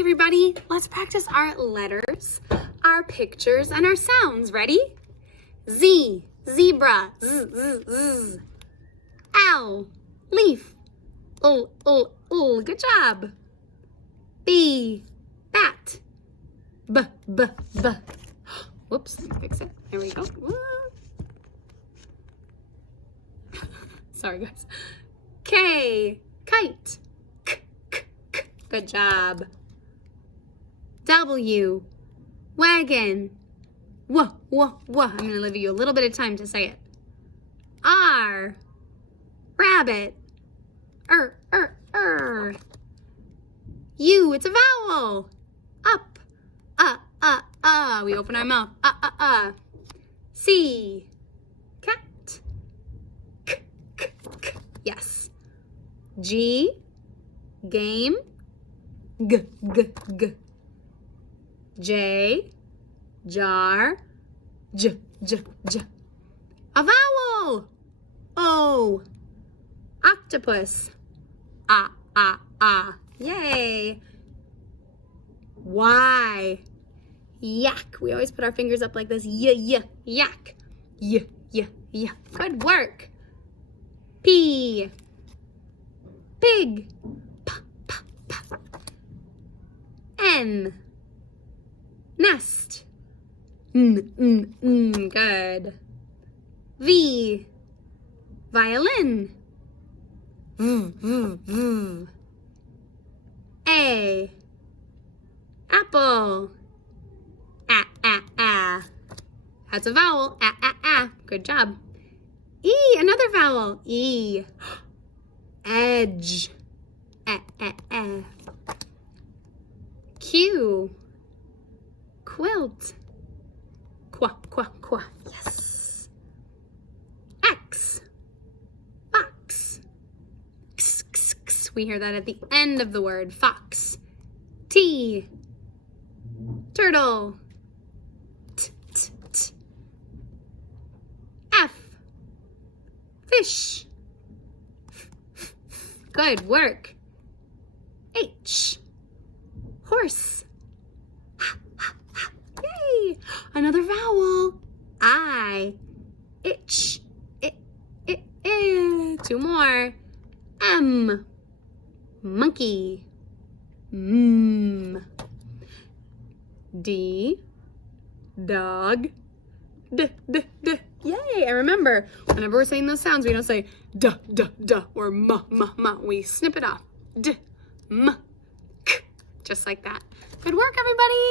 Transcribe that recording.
Everybody, let's practice our letters, our pictures, and our sounds. Ready? Z, zebra. Z, z, z. Owl, leaf. Good job. B, bat. B. Whoops, let me fix it. There we go. Sorry, guys. K, kite. Good job. W, wagon. I'm going to give you a little bit of time to say it. R, rabbit. U, it's a vowel. Up. We open our mouth. C, cat. K. Yes. G, game. G. J, jar. J. A vowel. O, octopus. Yay. Y, yak. We always put our fingers up like this. Yak. Yeah. Good work. P, pig. P. N, nest. Good. V, violin. A, apple. That's a vowel. Good job. E, another vowel. E, edge. Q, quilt. Qua. Yes. X, fox. X. We hear that at the end of the word, fox. T, turtle. T. F, fish. Good work. H, horse. Yay! Another vowel. I, itch. Two more. M, monkey. D, dog. D. Yay! And remember, whenever we're saying those sounds, we don't say duh or ma. We snip it off. D, m, k. Just like that. Good work, everybody!